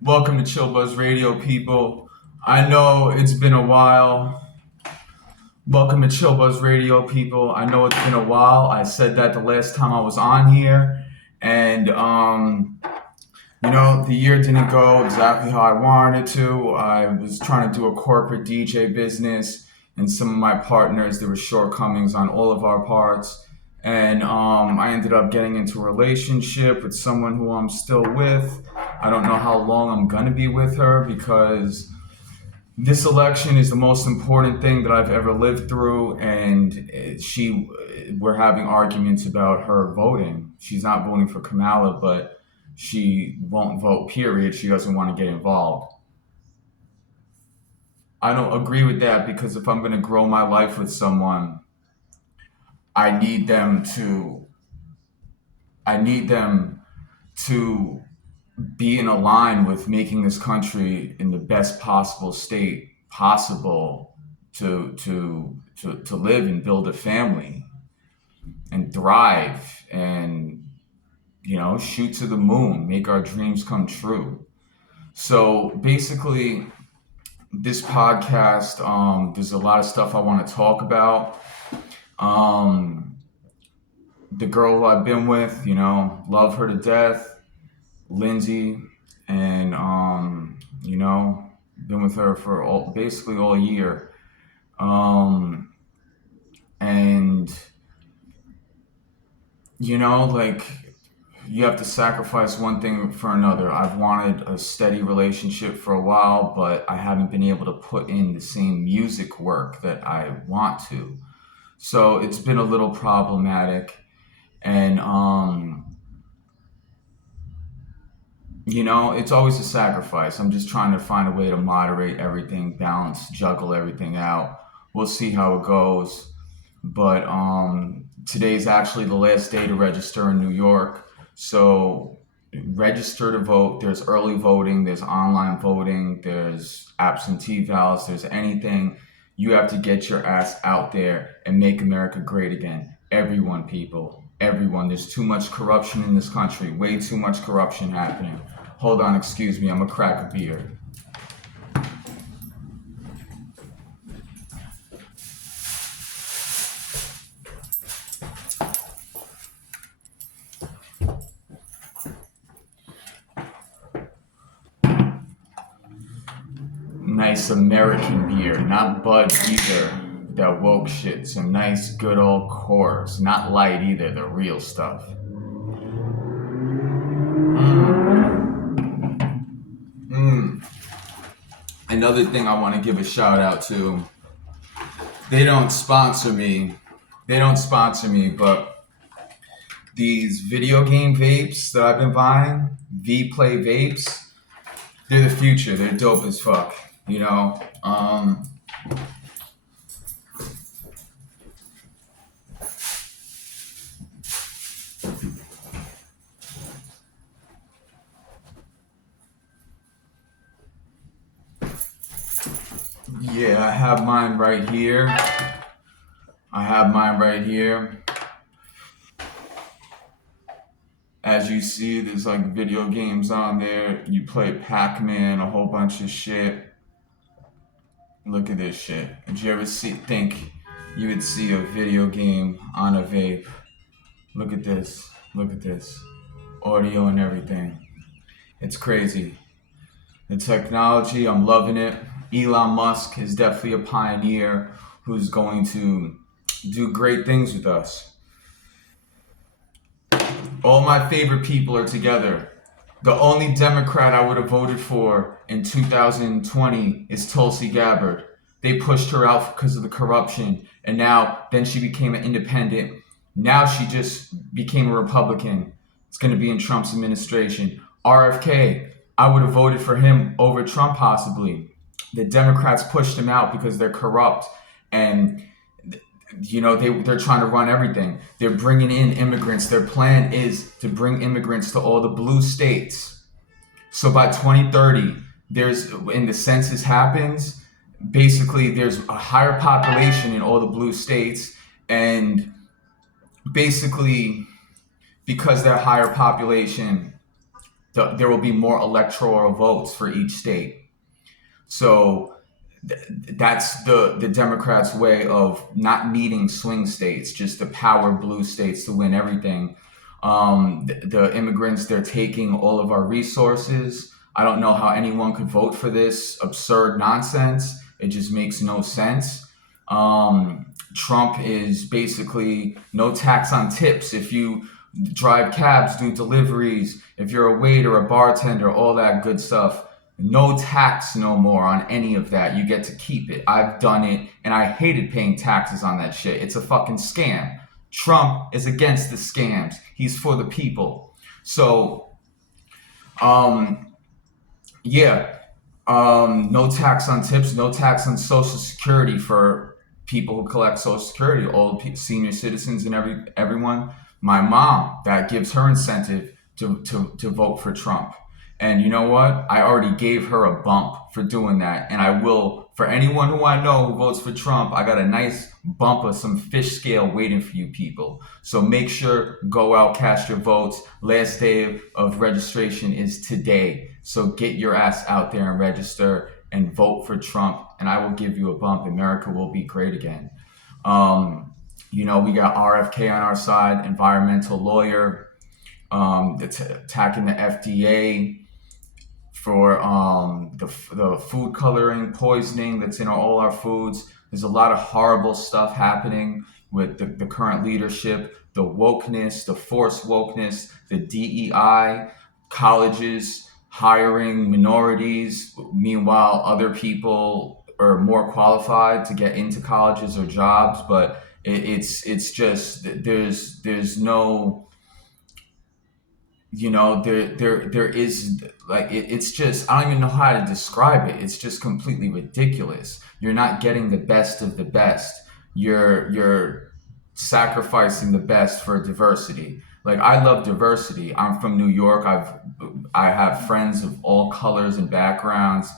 Welcome to Chill Buzz Radio, people. I know it's been a while. Welcome to Chill Buzz Radio, people. I know it's been a while. I said that the last time I was on here, and the year didn't go exactly how I wanted it to. I was trying to do a corporate DJ business, and some of my partners, there were shortcomings on all of our parts. And I ended up getting into a relationship with someone who I'm still with. I don't know how long I'm going to be with her because this election is the most important thing that I've ever lived through. And we're having arguments about her voting. She's not voting for Kamala, but she won't vote, period. She doesn't want to get involved. I don't agree with that because if I'm going to grow my life with someone, I need them to be in a line with making this country in the best possible state possible to live and build a family and thrive and shoot to the moon, make our dreams come true. So basically, this podcast, there's a lot of stuff I want to talk about. The girl who I've been with, love her to death, Lindsay, and been with her for basically all year, and like you have to sacrifice one thing for another. I've wanted a steady relationship for a while, but I haven't been able to put in the same music work that I want to, so it's been a little problematic, and it's always a sacrifice. I'm just trying to find a way to moderate everything, balance, juggle everything out. We'll see how it goes. But today's actually the last day to register in New York. So register to vote. There's early voting, there's online voting, there's absentee ballots, there's anything. You have to get your ass out there and make America great again. Everyone, people. Everyone. There's too much corruption in this country. Way too much corruption happening. Hold on, excuse me. I'm gonna crack a beer. nice American beer, not Bud either. That woke shit. Some nice, good old Coors. Not light either, the real stuff. Mm. Another thing I want to give a shout out to. They don't sponsor me. They don't sponsor me, but these video game vapes that I've been buying, V Play vapes, they're the future. They're dope as fuck. You know. Yeah, I have mine right here. I have mine right here. As you see, there's like video games on there. You play Pac-Man, a whole bunch of shit. Look at this shit. Did you ever think you would see a video game on a vape? Look at this. Look at this. Audio and everything. It's crazy. The technology, I'm loving it. Elon Musk is definitely a pioneer who's going to do great things with us. All my favorite people are together. The only Democrat I would have voted for in 2020 is Tulsi Gabbard. They pushed her out because of the corruption, and then she became an independent. Now she just became a Republican. It's going to be in Trump's administration. RFK, I would have voted for him over Trump possibly. The Democrats pushed him out because they're corrupt, and they're trying to run everything. They're bringing in immigrants. Their plan is to bring immigrants to all the blue states. So by 2030, when the census happens, basically there's a higher population in all the blue states, and basically because they're higher population, there will be more electoral votes for each state. So that's the Democrats' way of not needing swing states, just to power blue states to win everything. The immigrants, they're taking all of our resources. I don't know how anyone could vote for this absurd nonsense. It just makes no sense. Trump is basically no tax on tips. If you drive cabs, do deliveries, if you're a waiter, a bartender, all that good stuff, no tax no more on any of that. You get to keep it. I've done it, and I hated paying taxes on that shit. It's a fucking scam. Trump is against the scams. He's for the people. So, yeah, no tax on tips, no tax on Social Security for people who collect Social Security, all senior citizens and everyone. My mom, that gives her incentive to vote for Trump. And you know what? I already gave her a bump for doing that. And I will, for anyone who I know who votes for Trump, I got a nice bump of some fish scale waiting for you people. So make sure, go out, cast your votes. Last day of registration is today. So get your ass out there and register and vote for Trump. And I will give you a bump. America will be great again. We got RFK on our side, environmental lawyer, attacking the FDA for the food coloring poisoning that's in all our foods. There's a lot of horrible stuff happening with the current leadership, the wokeness, the forced wokeness, the DEI, colleges hiring minorities. Meanwhile, other people are more qualified to get into colleges or jobs, but it's just there's no, there is like it's just, I don't even know how to describe it. It's just completely ridiculous. You're not getting the best of the best. You're sacrificing the best for diversity. Like, I love diversity. I'm from New York. I have friends of all colors and backgrounds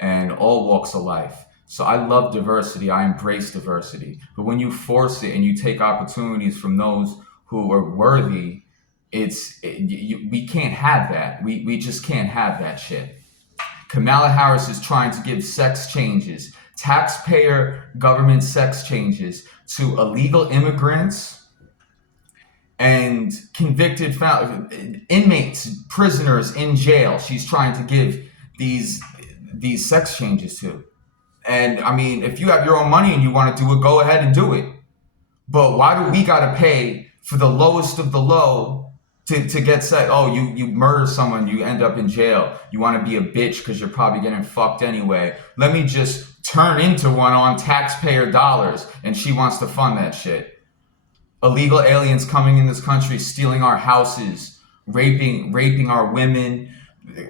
and all walks of life. So I love diversity. I embrace diversity. But when you force it and you take opportunities from those who are worthy, we can't have that. We just can't have that shit. Kamala Harris is trying to give sex changes, taxpayer government sex changes, to illegal immigrants and convicted inmates, prisoners in jail. She's trying to give these sex changes to. And I mean, if you have your own money and you want to do it, go ahead and do it. But why do we gotta pay for the lowest of the low to get set? Oh, you murder someone, you end up in jail. You want to be a bitch because you're probably getting fucked anyway. Let me just turn into one on taxpayer dollars, and she wants to fund that shit. Illegal aliens coming in this country, stealing our houses, raping our women,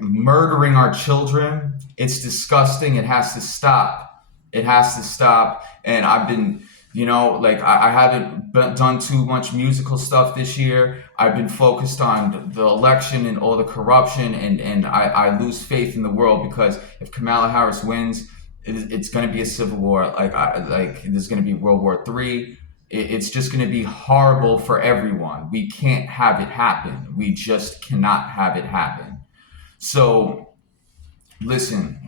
murdering our children. It's disgusting. It has to stop. It has to stop. And I've been, like I haven't done too much musical stuff this year. I've been focused on the election and all the corruption, and I lose faith in the world, because if Kamala Harris wins, it's going to be a civil war. Like there's going to be World War III. It's just going to be horrible for everyone. We can't have it happen. We just cannot have it happen. So, listen,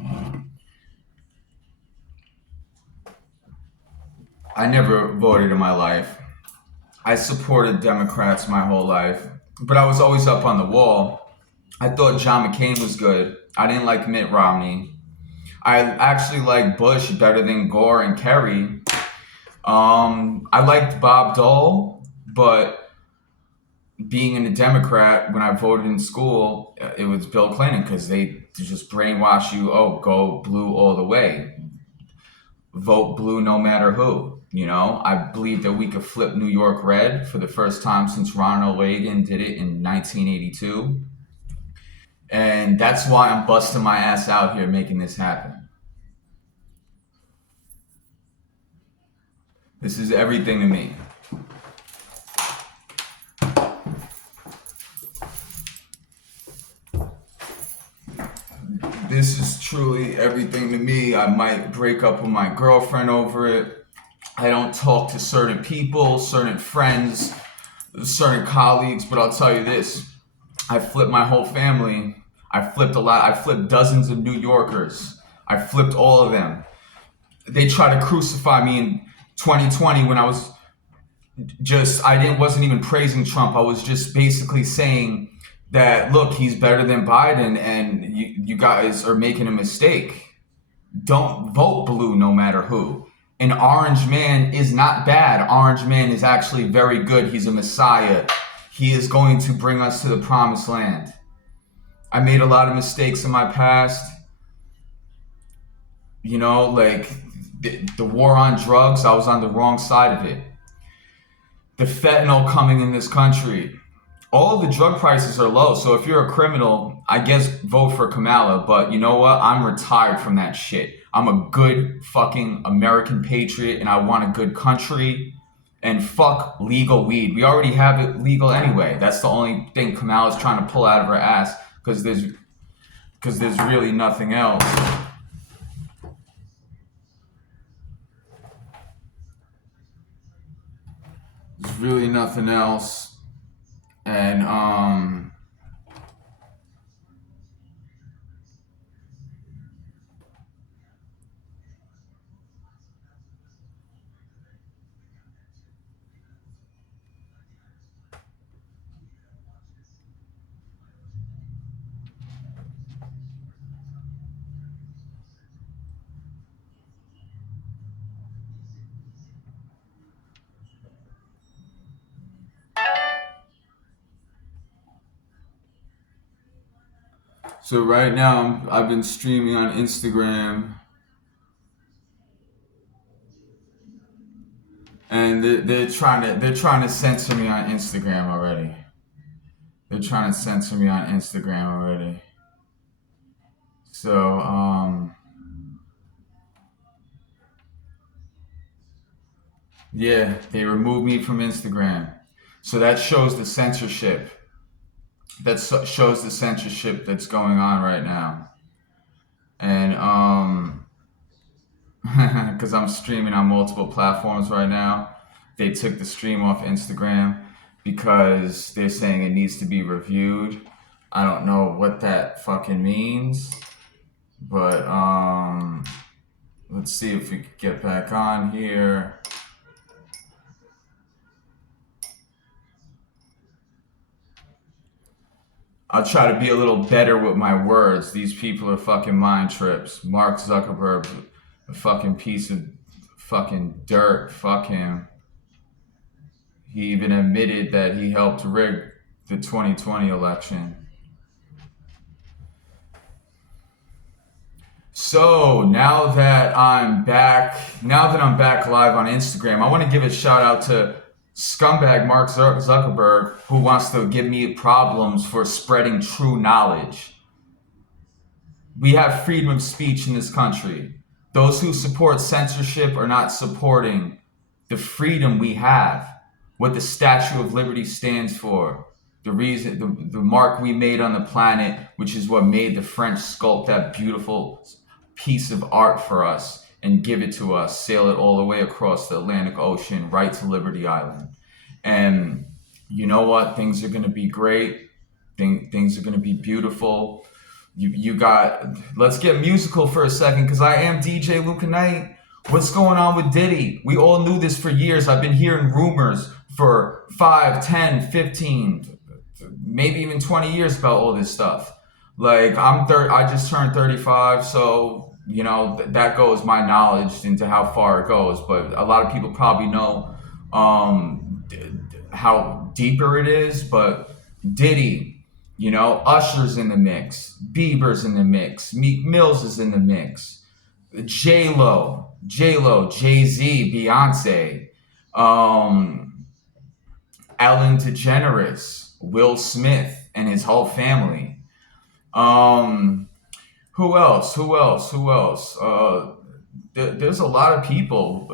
I never voted in my life. I supported Democrats my whole life, but I was always up on the wall. I thought John McCain was good. I didn't like Mitt Romney. I actually liked Bush better than Gore and Kerry. I liked Bob Dole, but being a Democrat, when I voted in school, it was Bill Clinton, because they just brainwash you. Oh, go blue all the way. Vote blue no matter who. I believe that we could flip New York red for the first time since Ronald Reagan did it in 1982. And that's why I'm busting my ass out here making this happen. This is everything to me. This is truly everything to me. I might break up with my girlfriend over it. I don't talk to certain people, certain friends, certain colleagues, but I'll tell you this. I flipped my whole family. I flipped a lot. I flipped dozens of New Yorkers. I flipped all of them. They tried to crucify me in 2020 when I wasn't even praising Trump. I was just basically saying that, look, he's better than Biden, and you guys are making a mistake. Don't vote blue no matter who. An orange man is not bad. Orange man is actually very good. He's a messiah. He is going to bring us to the promised land. I made a lot of mistakes in my past. Like the war on drugs, I was on the wrong side of it. The fentanyl coming in this country. All of the drug prices are low. So if you're a criminal, I guess vote for Kamala. But you know what? I'm retired from that shit. I'm a good fucking American patriot, and I want a good country. And fuck legal weed. We already have it legal anyway. That's the only thing Kamala's trying to pull out of her ass, because there's really nothing else. There's really nothing else. And so right now I've been streaming on Instagram, and they're trying to censor me on Instagram already. They're trying to censor me on Instagram already. So yeah, they removed me from Instagram. So that shows the censorship. Shows the censorship that's going on right now. And because I'm streaming on multiple platforms right now, they took the stream off Instagram because they're saying it needs to be reviewed. I don't know what that fucking means, but let's see if we can get back on here. I'll try to be a little better with my words. These people are fucking mind trips. Mark Zuckerberg A fucking piece of fucking dirt. Fuck him. He even admitted that he helped rig the 2020 election. So now that I'm back live on Instagram, I want to give a shout out to scumbag Mark Zuckerberg, who wants to give me problems for spreading true knowledge. We have freedom of speech in this country. Those who support censorship are not supporting the freedom we have, what the Statue of Liberty stands for, the reason, the mark we made on the planet, which is what made the French sculpt that beautiful piece of art for us and give it to us, sail it all the way across the Atlantic Ocean, right to Liberty Island. And you know what? Things are going to be great. Things are going to be beautiful. You got, let's get musical for a second, because I am DJ Luca Knight. What's going on with Diddy? We all knew this for years. I've been hearing rumors for 5, 10, 15, maybe even 20 years about all this stuff. Like, I just turned 35, so, you know, that goes my knowledge into how far it goes. But a lot of people probably know how deeper it is. But Diddy, you know, Usher's in the mix, Bieber's in the mix, Meek Mills is in the mix, J-Lo, Jay-Z, Beyonce, Ellen DeGeneres, Will Smith and his whole family. Who else? There's a lot of people.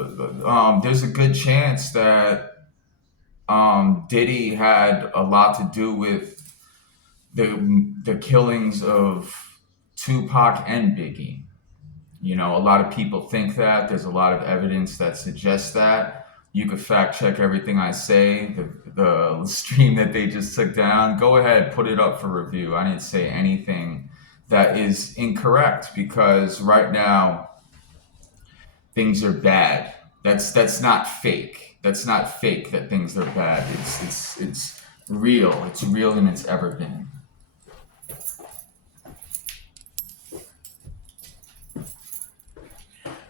There's a good chance that Diddy had a lot to do with the killings of Tupac and Biggie. You know, a lot of people think that. There's a lot of evidence that suggests that. You could fact check everything I say. The stream that they just took down, go ahead, put it up for review. I didn't say anything that is incorrect, because right now things are bad. That's not fake. That's not fake that things are bad. It's real. It's real than it's ever been.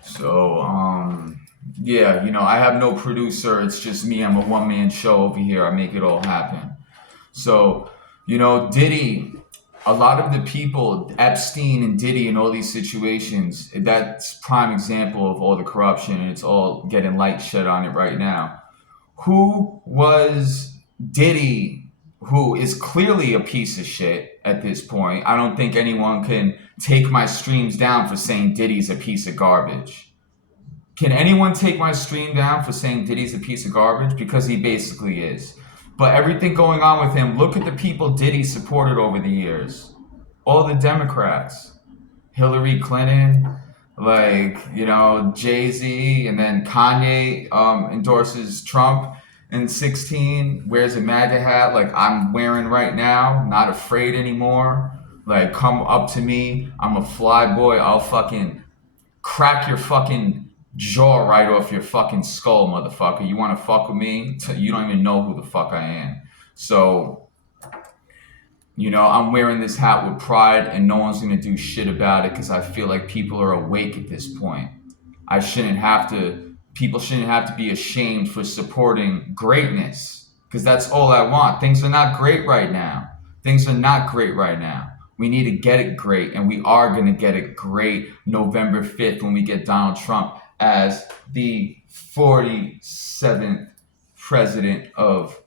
So, yeah, you know, I have no producer. It's just me. I'm a one-man show over here. I make it all happen. So, you know, Diddy, a lot of the people, Epstein and Diddy and all these situations, that's prime example of all the corruption, and it's all getting light shed on it right now. Who was Diddy, who is clearly a piece of shit at this point? I don't think anyone can take my streams down for saying Diddy's a piece of garbage. Can anyone take my stream down for saying Diddy's a piece of garbage? Because he basically is. But everything going on with him, look at the people Diddy supported over the years. All the Democrats. Hillary Clinton, like, you know, Jay-Z, and then Kanye endorses Trump in 16, wears a MAGA hat like I'm wearing right now, not afraid anymore. Like, come up to me, I'm a fly boy, I'll fucking crack your fucking jaw right off your fucking skull, motherfucker. You want to fuck with me? You don't even know who the fuck I am. So, you know, I'm wearing this hat with pride, and no one's going to do shit about it, because I feel like people are awake at this point. People shouldn't have to be ashamed for supporting greatness, because that's all I want. Things are not great right now. We need to get it great, and we are going to get it great November 5th when we get Donald Trump as the 47th president of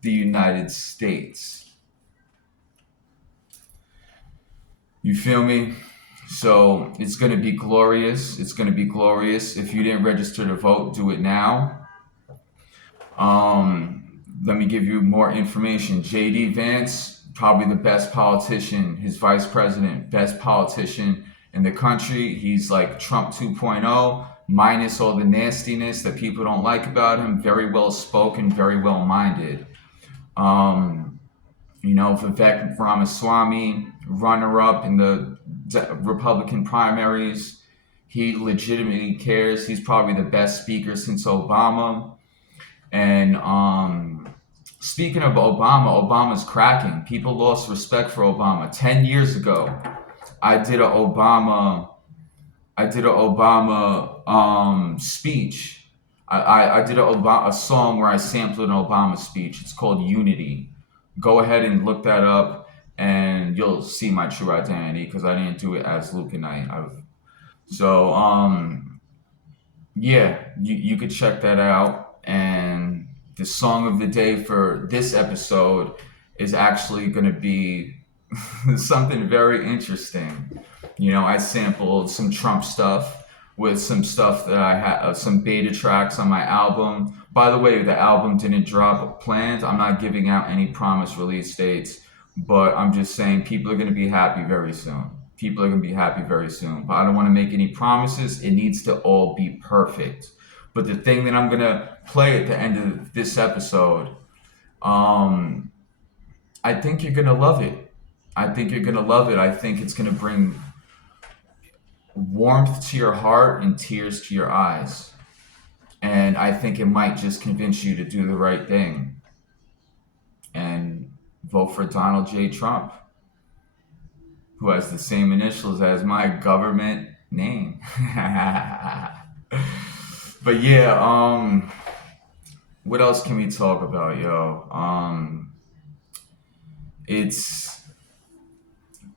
the United States. You feel me? So it's going to be glorious. If you didn't register to vote, do it now. Let me give you more information. J.D. Vance, probably the best politician, his vice president, best politician in the country. He's like Trump 2.0, minus all the nastiness that people don't like about him. Very well spoken, very well minded. You know, Vivek Ramaswamy, runner-up in the Republican primaries. He legitimately cares. He's probably the best speaker since Obama. And speaking of Obama, Obama's cracking. People lost respect for Obama. 10 years ago, I did a Obama I did an Obama speech. I did a song where I sampled an Obama speech. It's called Unity. Go ahead and look that up, and you'll see my true identity because I didn't do it as Luca Knight. So yeah, you could check that out. And the song of the day for this episode is actually going to be something very interesting. I sampled some Trump stuff with some stuff that I had, some beta tracks on my album. By the way, the album didn't drop planned. I'm not giving out any promised release dates, but I'm just saying people are going to be happy very soon. People are going to be happy very soon. But I don't want to make any promises. It needs to all be perfect. But the thing that I'm going to play at the end of this episode, um, I think you're going to love it. I think you're going to love it. I think it's going to bring warmth to your heart and tears to your eyes. And I think it might just convince you to do the right thing and vote for Donald J. Trump, who has the same initials as my government name. But yeah, what else can we talk about, yo? It's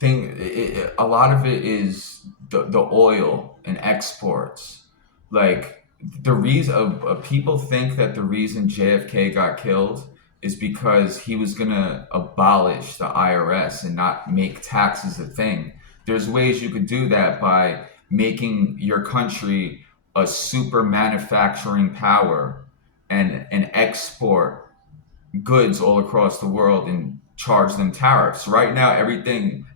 a lot of it is the oil and exports. Like the reason people think that the reason JFK got killed is because he was gonna abolish the IRS and not make taxes a thing. There's ways you could do that by making your country a super manufacturing power and export goods all across the world and charge them tariffs. Right now,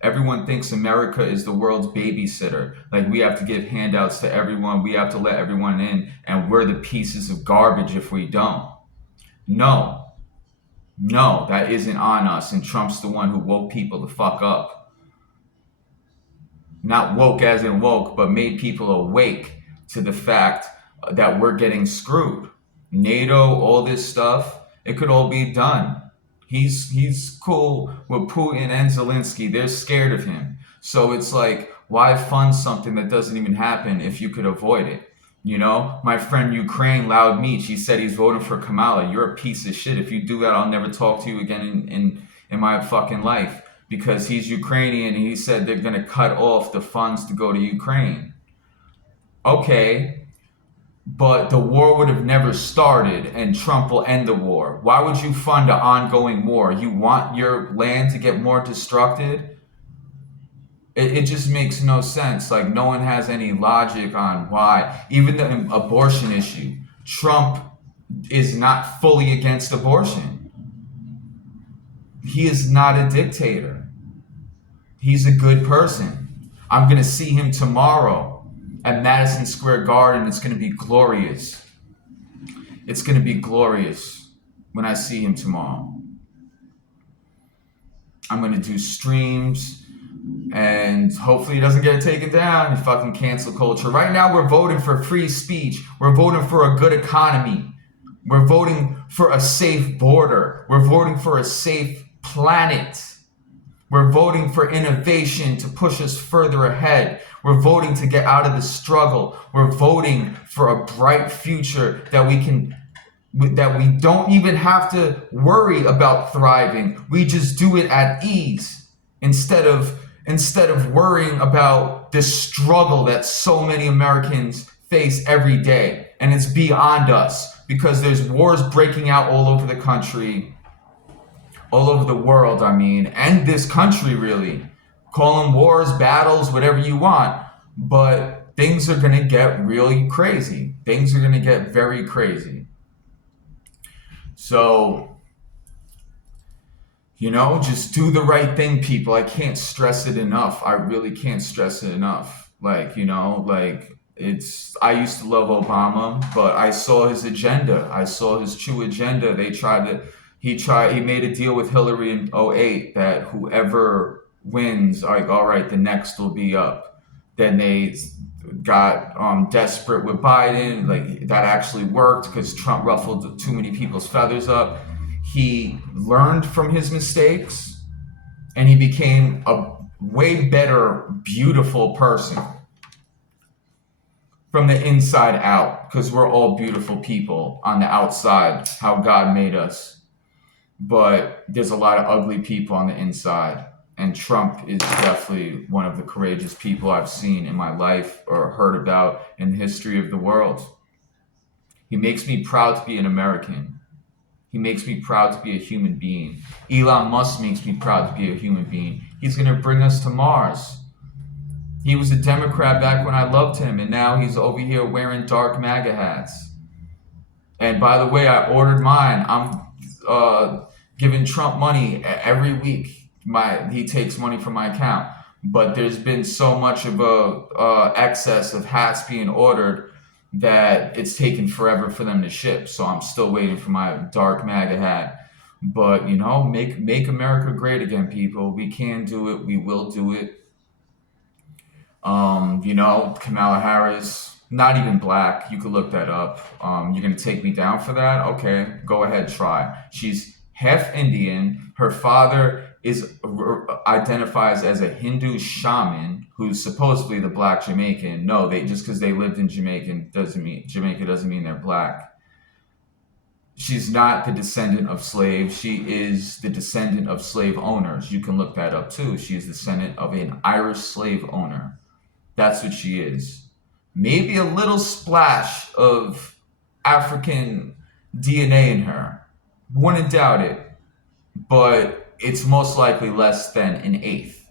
everyone thinks America is the world's babysitter. Like we have to give handouts to everyone, we have to let everyone in, and we're the pieces of garbage if we don't. No, no, that isn't on us. And Trump's the one who woke people the fuck up. Not woke as in woke, but made people awake to the fact that we're getting screwed. NATO, all this stuff, it could all be done. He's cool with Putin and Zelensky. They're scared of him. So it's like, why fund something that doesn't even happen if you could avoid it? My friend Ukraine, Loud Meat, she said he's voting for Kamala. You're a piece of shit. If you do that, I'll never talk to you again in my fucking life. Because he's Ukrainian and he said they're going to cut off the funds to go to Ukraine. Okay, but the war would have never started and Trump will end the war. Why would you fund an ongoing war? You want your land to get more destructed? It just makes no sense. Like, no one has any logic on why. Even the abortion issue, Trump is not fully against abortion. He is not a dictator. He's a good person. I'm going to see him tomorrow at Madison Square Garden. It's going to be glorious. It's going to be glorious when I see him tomorrow. I'm going to do streams and hopefully he doesn't get taken down in fucking cancel culture. Right now we're voting for free speech. We're voting for a good economy. We're voting for a safe border. We're voting for a safe planet. We're voting for innovation to push us further ahead. We're voting to get out of the struggle. We're voting for a bright future that we don't even have to worry about thriving. We just do it at ease instead of worrying about the struggle that so many Americans face every day. And it's beyond us because there's wars breaking out all over the country. All over the world, and this country, really. Call them wars, battles, whatever you want. But things are going to get really crazy. Things are going to get very crazy. So, just do the right thing, people. I can't stress it enough. I really can't stress it enough. I used to love Obama, but I saw his agenda. I saw his true agenda. He made a deal with Hillary in 2008 that whoever wins, like, all right, the next will be up. Then they got desperate with Biden. Like, that actually worked because Trump ruffled too many people's feathers up. He learned from his mistakes and he became a way better, beautiful person. from the inside out, because we're all beautiful people on the outside, how God made us. But there's a lot of ugly people on the inside. And Trump is definitely one of the courageous people I've seen in my life or heard about in the history of the world. He makes me proud to be an American. He makes me proud to be a human being. Elon Musk makes me proud to be a human being. He's going to bring us to Mars. He was a Democrat back when I loved him, and now he's over here wearing dark MAGA hats. And by the way, I ordered mine. I'm giving Trump money every week. He takes money from my account, but there's been so much of a excess of hats being ordered that it's taken forever for them to ship. So I'm still waiting for my dark MAGA hat. But make America great again, people. We can do it. We will do it. Kamala Harris, not even black. You could look that up. You're gonna take me down for that? Okay, go ahead, try. She's half Indian. Her father identifies as a Hindu shaman who's supposedly the black Jamaican. No, they just because they lived in Jamaica doesn't mean they're black. She's not the descendant of slaves. She is the descendant of slave owners. You can look that up too. She is the descendant of an Irish slave owner. That's what she is. Maybe a little splash of African DNA in her. Wouldn't doubt it. But it's most likely less than an eighth.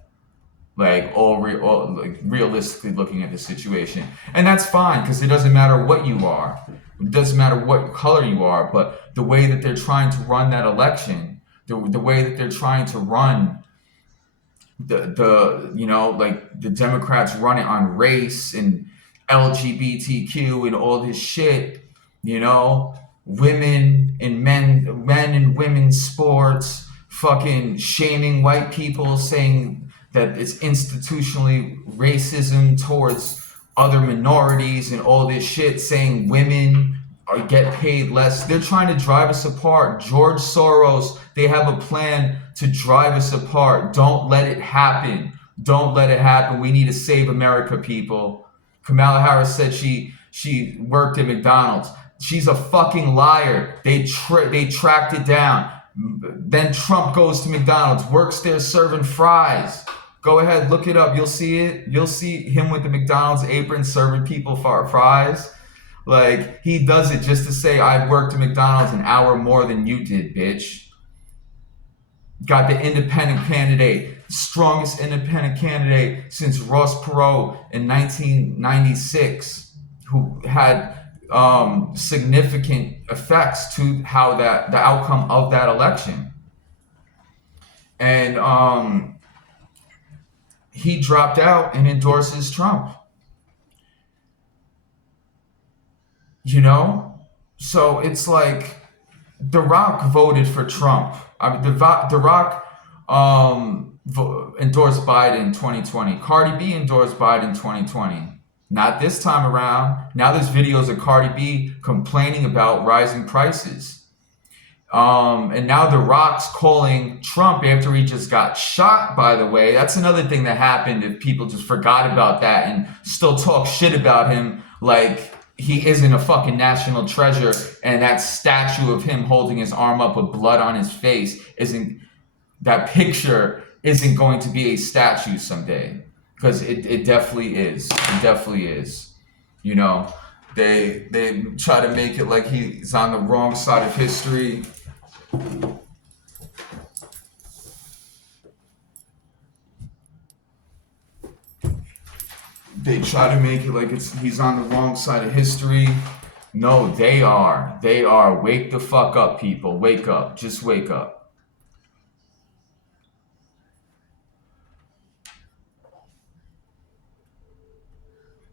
Realistically looking at the situation. And that's fine, because it doesn't matter what you are. It doesn't matter what color you are, but the way that they're trying to run that election, the way that they're trying to run the Democrats run it on race and LGBTQ and all this shit, women and men and women's sports, fucking shaming white people, saying that it's institutionally racism towards other minorities and all this shit, saying women get paid less. They're trying to drive us apart. George Soros, they have a plan to drive us apart. Don't let it happen. Don't let it happen. We need to save America, people. Kamala Harris said she worked at McDonald's. She's a fucking liar. They tracked it down. Then Trump goes to McDonald's, works there serving fries. Go ahead, look it up. You'll see it. You'll see him with the McDonald's apron serving people fries. Like, he does it just to say, I worked at McDonald's an hour more than you did, bitch. Got the independent candidate, strongest independent candidate since Ross Perot in 1996, who had significant effects to how the outcome of that election. And he dropped out and endorses Trump. So it's like The Rock voted for Trump. The Rock endorsed Biden in 2020. Cardi B endorsed Biden in 2020. Not this time around. Now there's videos of Cardi B complaining about rising prices. And now The Rock's calling Trump after he just got shot, by the way. That's another thing that happened if people just forgot about that and still talk shit about him like he isn't a fucking national treasure, and that statue of him holding his arm up with blood on his face that picture isn't going to be a statue someday. Because it definitely is. It definitely is. They try to make it like he's on the wrong side of history. They try to make it like he's on the wrong side of history. No, they are. They are. Wake the fuck up, people. Wake up. Just wake up.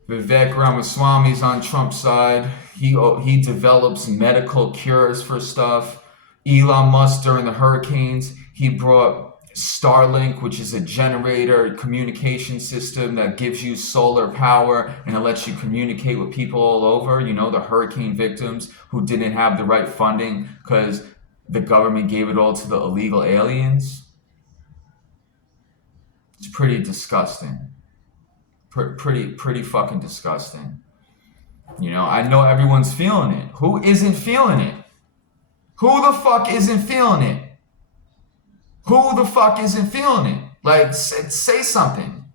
Vivek Ramaswamy's on Trump's side. He develops medical cures for stuff. Elon Musk, during the hurricanes, he brought Starlink, which is a generator communication system that gives you solar power and it lets you communicate with people all over. The hurricane victims who didn't have the right funding because the government gave it all to the illegal aliens. It's pretty disgusting. Pretty fucking disgusting. I know everyone's feeling it. Who isn't feeling it? Who the fuck isn't feeling it? Who the fuck isn't feeling it? Like, say something.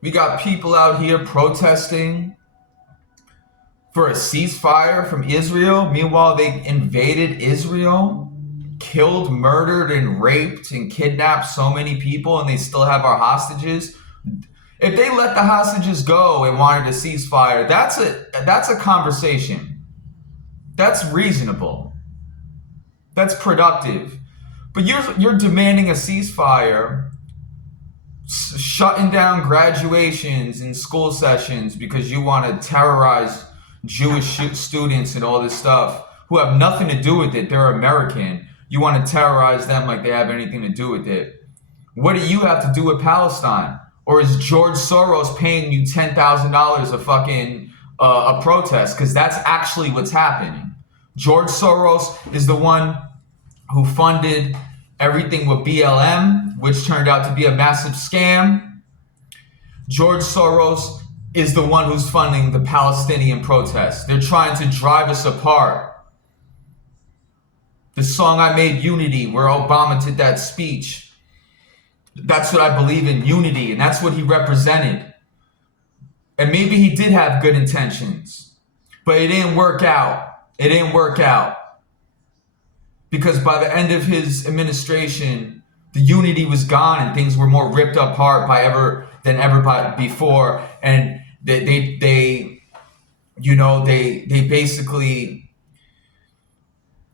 We got people out here protesting for a ceasefire from Israel. Meanwhile, they invaded Israel, killed, murdered, and raped and kidnapped so many people, and they still have our hostages. If they let the hostages go and wanted a ceasefire, that's a conversation. That's reasonable. That's productive. But you're demanding a ceasefire, shutting down graduations and school sessions because you want to terrorize Jewish students and all this stuff who have nothing to do with it. They're American. You want to terrorize them like they have anything to do with it. What do you have to do with Palestine? Or is George Soros paying you $10,000 a fucking a protest? Because that's actually what's happening. George Soros is the one who funded everything with BLM, which turned out to be a massive scam. George Soros is the one who's funding the Palestinian protests. They're trying to drive us apart. The song I Made, Unity, where Obama did that speech, that's what I believe in, unity, and that's what he represented. And maybe he did have good intentions, but it didn't work out. It didn't work out. Because by the end of his administration, the unity was gone and things were more ripped apart than ever before. And they basically,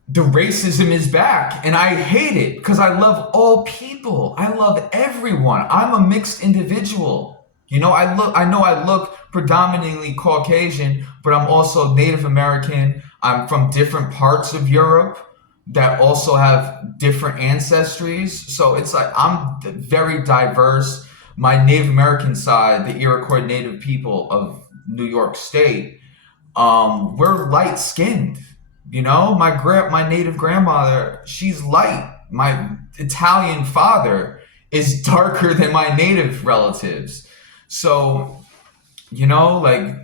the racism is back, and I hate it because I love all people. I love everyone. I'm a mixed individual. I know I look predominantly Caucasian, but I'm also Native American. I'm from different parts of Europe that also have different ancestries. So it's like I'm very diverse. My Native American side, the Iroquois Native people of New York State, we're light skinned. My native grandmother, she's light. My Italian father is darker than my native relatives. So, like,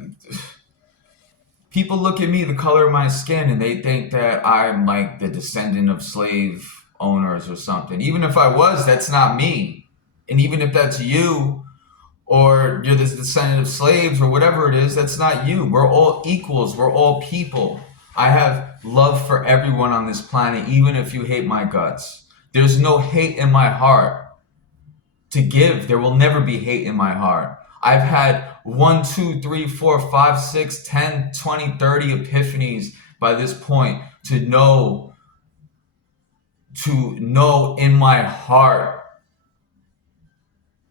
people look at me, the color of my skin, and they think that I'm like the descendant of slave owners or something. Even if I was, that's not me. And even if that's you, or you're the descendant of slaves or whatever it is, that's not you. We're all equals. We're all people. I have love for everyone on this planet, even if you hate my guts. There's no hate in my heart to give. There will never be hate in my heart. I've had 1, 2, 3, 4, 5, 6, 10, 20, 30 epiphanies by this point to know in my heart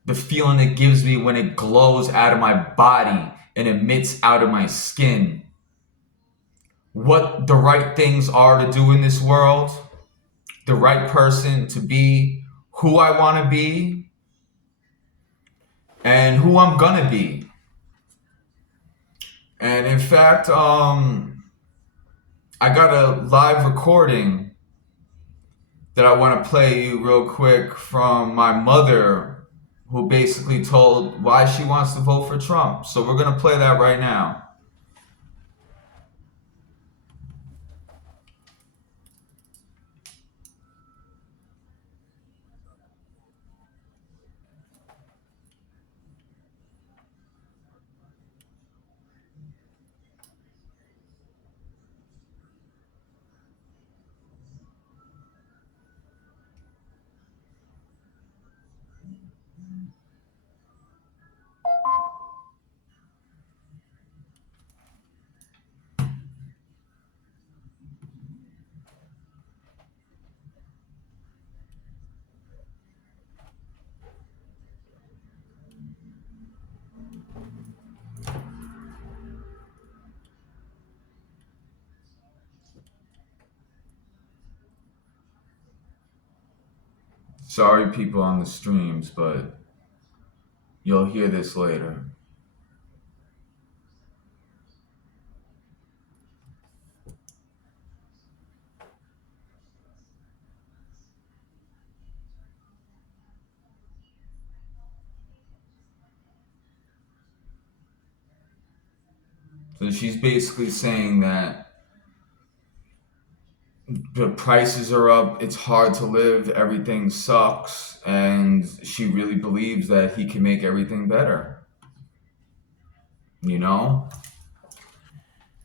the feeling it gives me when it glows out of my body and emits out of my skin. What the right things are to do in this world, the right person to be, who I want to be, and who I'm gonna be. And in fact, I got a live recording that I want to play you real quick from my mother, who basically told why she wants to vote for Trump. So we're gonna play that right now. Sorry, people on the streams, but you'll hear this later. So she's basically saying that the prices are up, it's hard to live, everything sucks, and she really believes that he can make everything better, you know?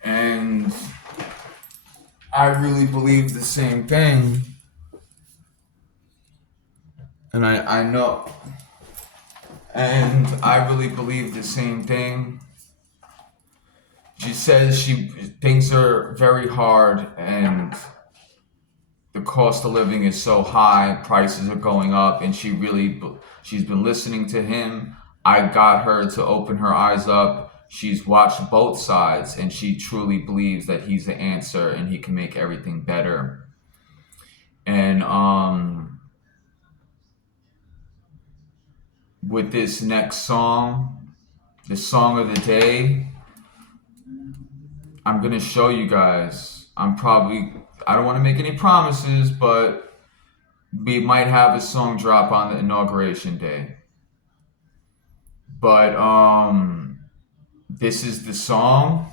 And I really believe the same thing. And I know, and I really believe the same thing. She says things are very hard and the cost of living is so high, prices are going up, and she's been listening to him. I got her to open her eyes up. She's watched both sides, and she truly believes that he's the answer and he can make everything better. And with this next song, the song of the day, I'm gonna show you guys. I don't want to make any promises, but we might have a song drop on the inauguration day. But this is the song.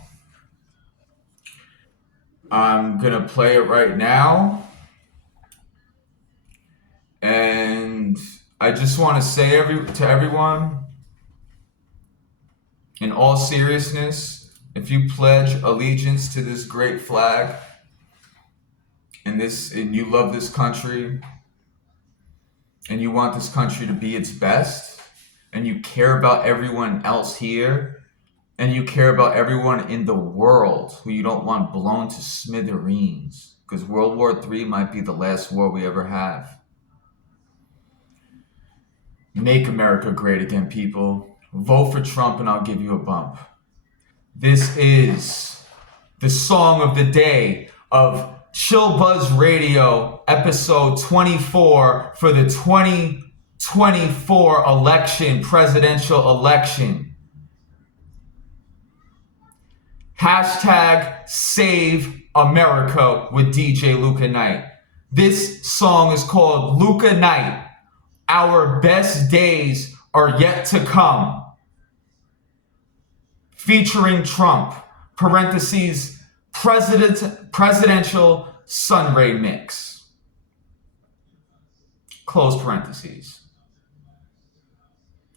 I'm gonna play it right now, and I just want to say to everyone, in all seriousness, if you pledge allegiance to this great flag and you love this country and you want this country to be its best and you care about everyone else here and you care about everyone in the world who you don't want blown to smithereens, because World War III might be the last war we ever have. Make America great again, people. Vote for Trump and I'll give you a bump. This is the song of the day of Chill Buzz Radio, episode 24 for the 2024 presidential election. Hashtag Save America with DJ Luca Knight. This song is called Luca Knight. Our best days are yet to come. Featuring Trump, parentheses, presidential sunray mix. Close parentheses.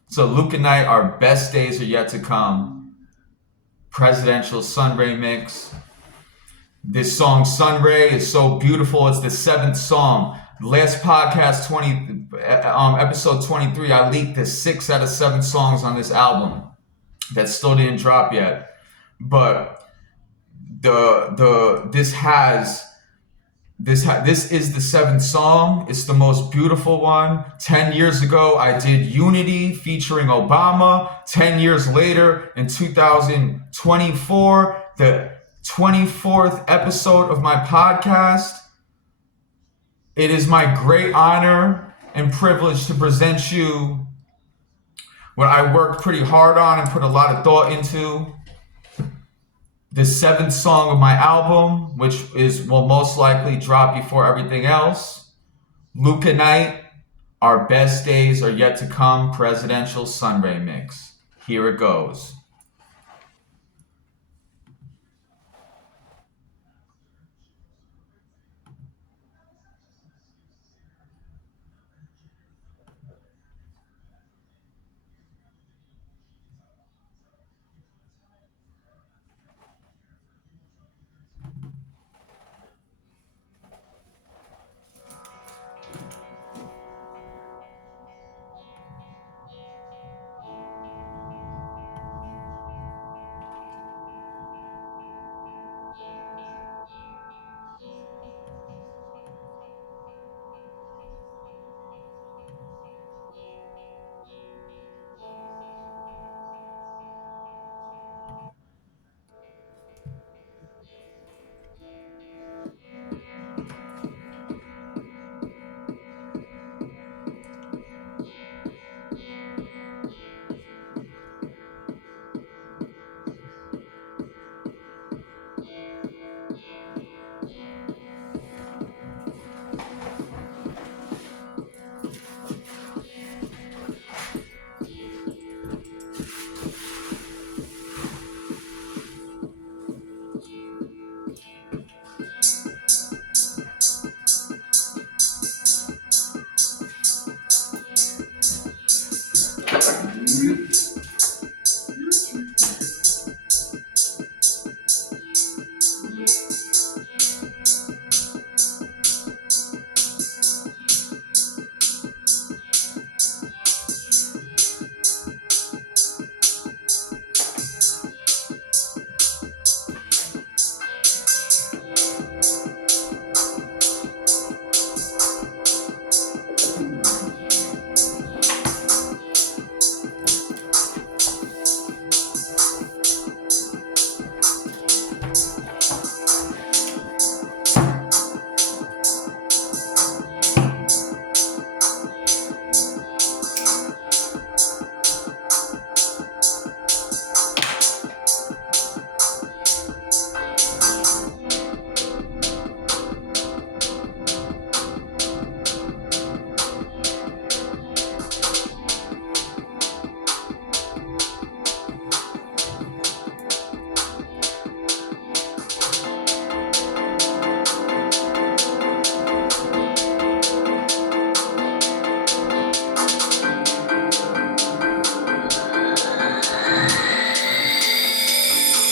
So Luca Knight, our best days are yet to come. Presidential sunray mix. This song Sunray is so beautiful. It's the 7th song. Last podcast, episode 23, I leaked the 6 out of 7 songs on this album that still didn't drop yet. But this is the 7th song. It's the most beautiful one. 10 years ago, I did Unity featuring Obama. 10 years later, in 2024, the 24th episode of my podcast. It is my great honor and privilege to present you what I worked pretty hard on and put a lot of thought into. The 7th song of my album, which will most likely drop before everything else. Luca Knight, Our Best Days Are Yet to Come, presidential sunray mix. Here it goes.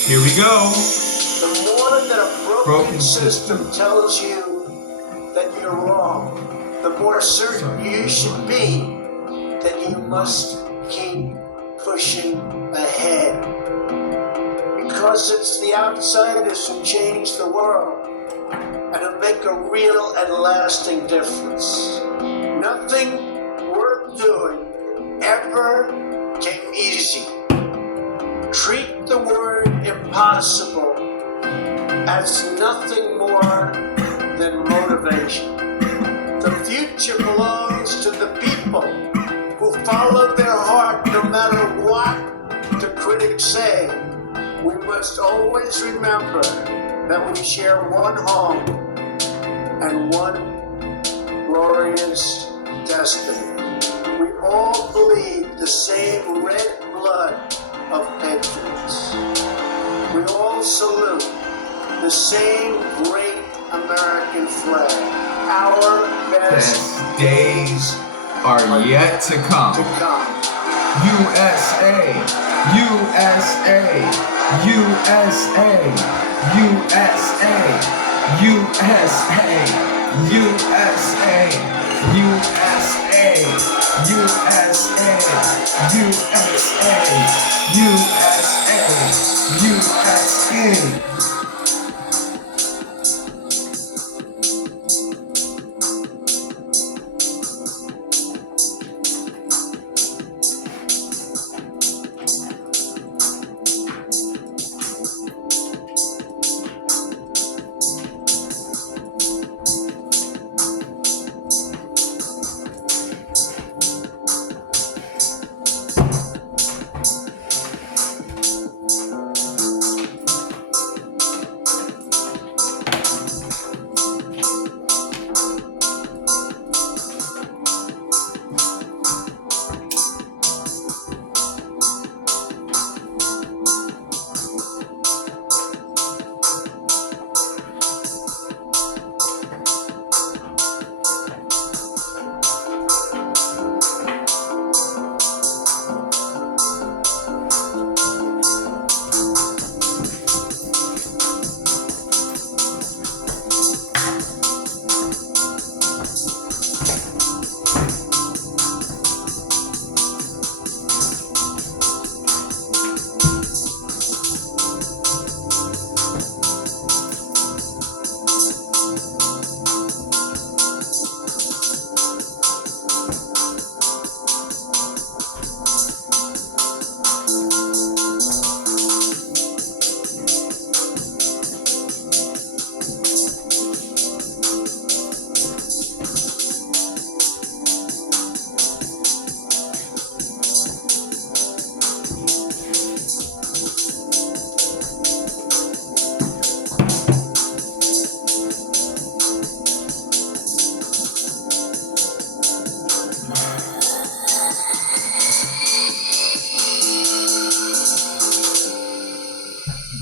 Here we go. The more that a broken system tells you that you're wrong, the more certain you should be that you must keep pushing ahead. Because it's the outsiders who change the world and who make a real and lasting difference. Nothing worth doing ever came easy. Treat the word impossible as nothing more than motivation. The future belongs to the people who follow their heart no matter what the critics say. We must always remember that we share one home and one glorious destiny. We all bleed the same red blood of patriots. We all salute the same great American flag. Our best days are yet to come. USA, USA, USA, USA, USA, USA, USA, USA, USA, USA.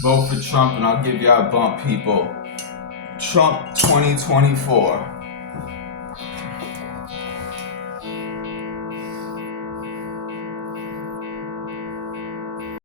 Vote for Trump and I'll give y'all a bump, people. Trump 2024.